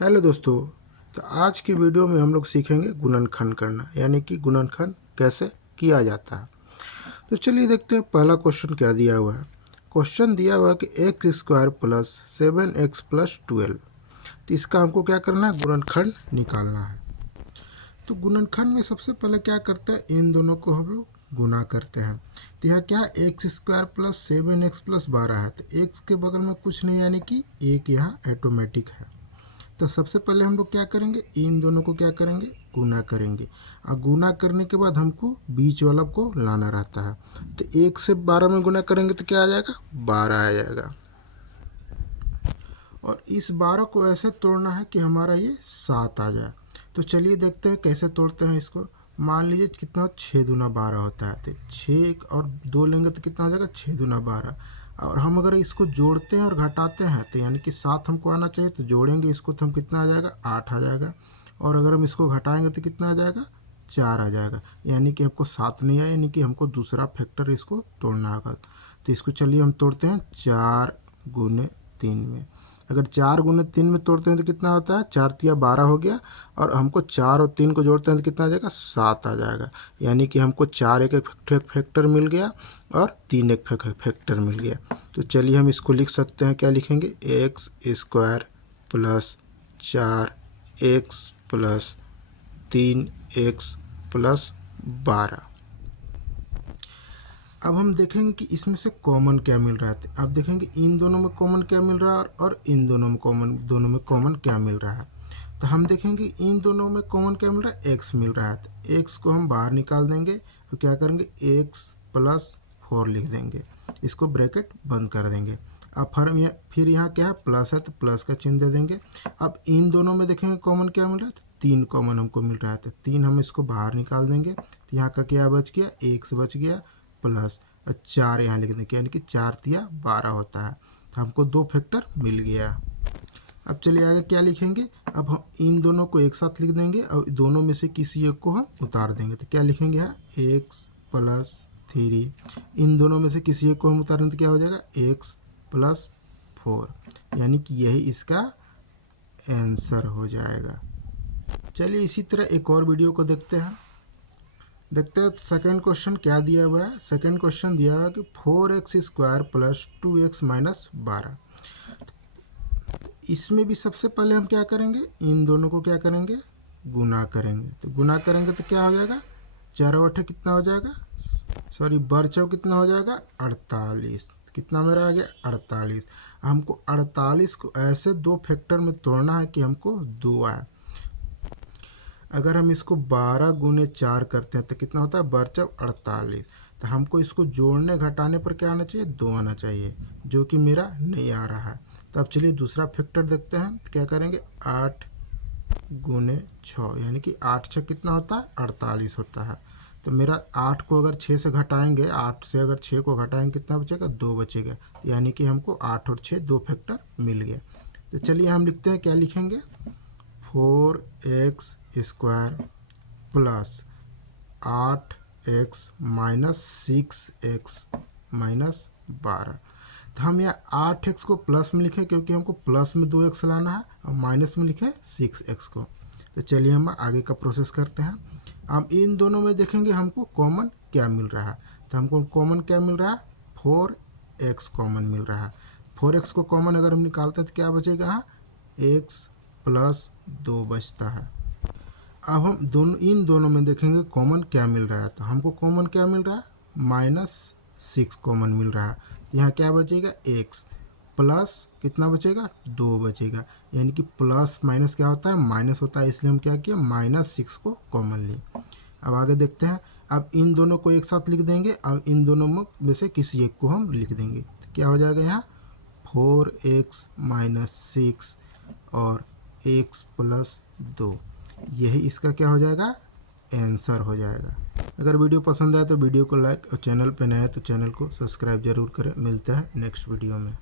Hello दोस्तों। तो आज की वीडियो में हम लोग सीखेंगे गुणनखंड करना, यानी कि गुणनखंड कैसे किया जाता है। तो चलिए देखते हैं पहला क्वेश्चन क्या दिया हुआ है। क्वेश्चन दिया हुआ है कि x square plus 7x plus 12। तो इसका हमको क्या करना है, गुणनखंड निकालना है। तो गुणनखंड में सबसे पहले क्या करते हैं, इन दोनों को हम लोग गुना करते हैं। तो यहाँ क्या है, x square plus 7x plus 12 है। तो एक्स के बगल में कुछ नहीं, यानी कि एक यहाँ ऑटोमेटिक है। तो सबसे पहले हम लोग क्या करेंगे, इन दोनों को क्या करेंगे, गुना करेंगे। और गुना करने के बाद हमको बीच वाला को लाना रहता है। तो 1 से 12 में गुना करेंगे तो क्या आ जाएगा, 12 आ जाएगा। और इस 12 को ऐसे तोड़ना है कि हमारा ये 7 आ जाए। तो चलिए देखते हैं कैसे तोड़ते हैं इसको। मान लीजिए कितना, 6 दूना 12 होता है। तो 6 और 2 लेंगे तो कितना हो जाएगा, 6 दूना 12। और हम अगर इसको जोड़ते हैं और घटाते हैं तो यानी कि 7 हमको आना चाहिए। तो जोड़ेंगे इसको तो हम कितना आ जाएगा, 8 आ जाएगा। और अगर हम इसको घटाएंगे तो कितना आ जाएगा, 4 आ जाएगा। यानी कि हमको 7 नहीं आया, यानी कि हमको दूसरा फैक्टर इसको तोड़ना होगा। तो इसको चलिए हम तोड़ते हैं 4 गुने 3 में। अगर 4 गुने 3 में तोड़ते हैं तो कितना होता है, 4 तिया 12 हो गया। और हमको 4 और 3 को जोड़ते हैं तो कितना आ जाएगा, 7 आ जाएगा। यानी कि हमको 4 एक फैक्टर मिल गया और 3 एक फैक्टर मिल गया। तो चलिए हम इसको लिख सकते हैं, क्या लिखेंगे, x square plus 4x plus 3x plus 12। अब हम देखेंगे कि इसमें से कॉमन क्या मिल रहा है। अब देखेंगे इन दोनों में कॉमन क्या मिल रहा है और इन दोनों में कॉमन क्या मिल रहा है। तो हम देखेंगे इन दोनों में कॉमन क्या मिल रहा है, x मिल रहा है। तो x को हम बाहर निकाल देंगे तो क्या करेंगे, x प्लस 4 लिख देंगे। इसको ब्रैकेट बंद कर देंगे। अब फिर यहाँ क्या है, प्लस है तो प्लस का चिन्ह दे देंगे। अब इन दोनों में देखेंगे कॉमन क्या मिल रहा है, 3 कॉमन हमको मिल रहा है। तो 3 हम इसको बाहर निकाल देंगे। तो यहाँ का क्या बच गया, x बच गया प्लस 4 यहाँ लिख देंगे, यानी कि 4 तिया 12 होता है। तो हमको 2 फैक्टर मिल गया। अब चलिए आगे क्या लिखेंगे। अब हम इन दोनों को एक साथ लिख देंगे और दोनों में से किसी एक को हम उतार देंगे। तो क्या लिखेंगे यहाँ, x प्लस 3। इन दोनों में से किसी एक को हम उतारेंगे तो क्या हो जाएगा, x प्लस 4। यानी कि यही इसका आंसर हो जाएगा। चलिए इसी तरह एक और वीडियो को देखते हैं। सेकंड क्वेश्चन क्या दिया हुआ है। सेकंड क्वेश्चन दिया हुआ है कि 4x square plus 2x minus 12। इसमें भी सबसे पहले हम क्या करेंगे, इन दोनों को क्या करेंगे, गुना करेंगे। तो गुना करेंगे तो क्या हो जाएगा, 4 8 कितना हो जाएगा, सॉरी बरचौ कितना हो जाएगा, 48। कितना मेरा आ गया, 48। हमको 48 को ऐसे 2 फैक्टर में तोड़ना है कि हमको 2 आए। अगर हम इसको 12 गुने 4 करते हैं तो कितना होता है, बरचौ 48। तो हमको इसको जोड़ने घटाने पर क्या आना चाहिए, 2 आना चाहिए, जो कि मेरा नहीं आ रहा है। तो अब चलिए दूसरा फैक्टर देखते हैं। तो क्या करेंगे, 8 गुने 6, यानी कि 8 6 कितना होता है, 48 होता है। तो मेरा 8 को अगर 6 से घटाएंगे, 8 से अगर 6 को घटाएंगे कितना बचेगा, 2 बचेगा। यानी कि हमको 8 और 6 2 फैक्टर मिल गया। तो चलिए हम लिखते हैं, क्या लिखेंगे, 4x square plus 8x minus 6x minus 12। तो हम यहाँ 8x को प्लस में लिखें क्योंकि हमको प्लस में 2x लाना है, और माइनस में लिखें 6x को। तो चलिए हम आगे का प्रोसेस करते हैं। अब इन दोनों में देखेंगे हमको कॉमन क्या मिल रहा है। तो हमको कॉमन क्या मिल रहा है, 4x कॉमन मिल रहा है। 4x को कॉमन अगर हम निकालते हैं तो क्या बचेगा, यहाँ x प्लस 2 बचता है। अब हम इन दोनों में देखेंगे कॉमन क्या मिल रहा है। तो हमको कॉमन क्या मिल रहा है, -6 कॉमन मिल रहा है। यहाँ क्या बचेगा, x प्लस कितना बचेगा, 2 बचेगा। यानी कि प्लस माइनस क्या होता है, माइनस होता है, इसलिए हम क्या किए, -6 को कॉमन लिए। अब आगे देखते हैं। अब इन दोनों को एक साथ लिख देंगे। अब इन दोनों में से किसी एक को हम लिख देंगे। तो क्या हो जाएगा, यहाँ 4x माइनस 6 और x प्लस 2, यही इसका क्या हो जाएगा, आंसर हो जाएगा। अगर वीडियो पसंद आए तो वीडियो को लाइक और चैनल पे नए हैं तो चैनल को सब्सक्राइब जरूर करें। मिलते हैं नेक्स्ट वीडियो में।